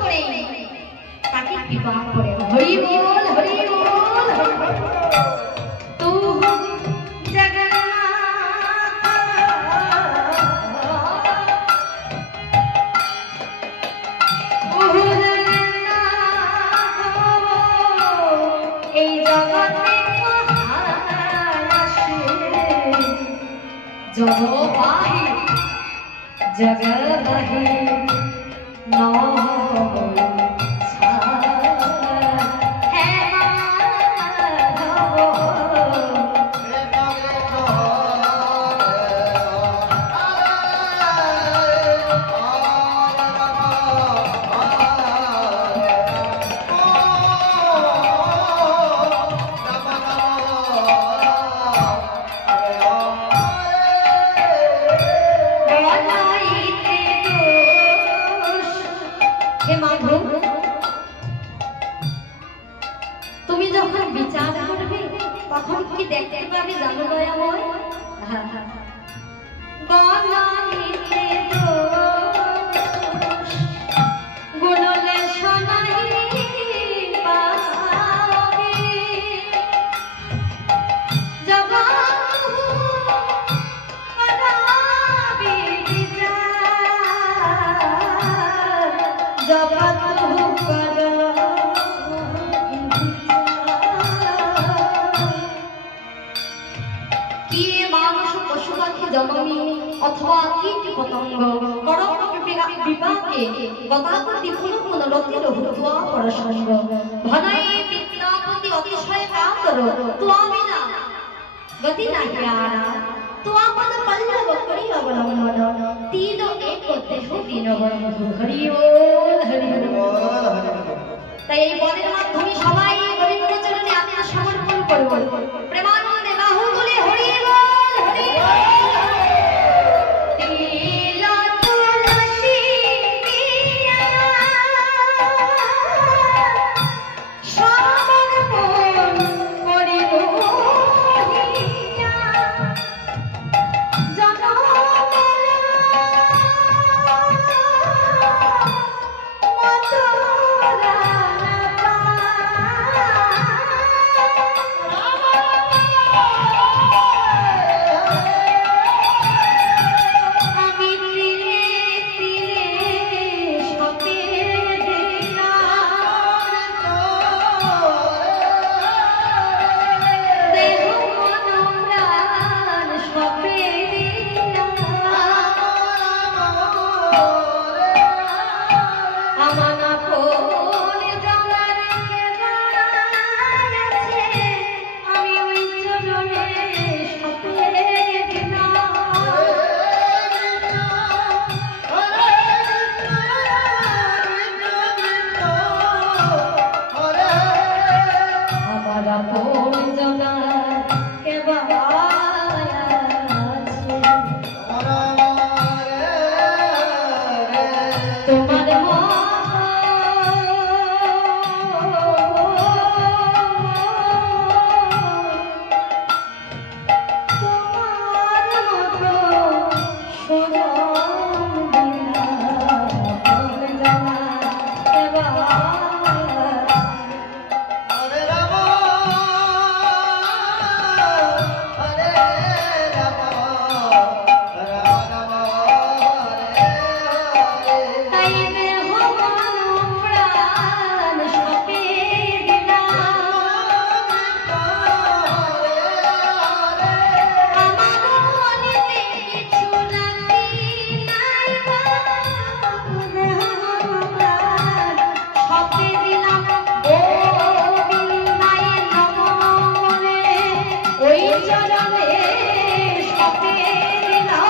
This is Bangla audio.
করে। তাকে বিবাহ করে। হরি বল তুমি যখন বিচার করবে তখন কি দেখতে পাবে জানো দয়াময়? বলাইতে কি মানুষ পশু পাখি জননী অথবা কীট পতঙ্গ? করম বিভাগে গতাপতি পুনঃ পুনরতির হুয়া পরসঙ্গ। ভনয়ে বিদ্যাপতি অতিশয় কাতর ত্বামিনা গতি নাহি আরা। ত্বাপদ পল্লব করি অবলম্বন তিন এক দেহ দিন বন্ধু হরি ওল হরি জনমে সপে না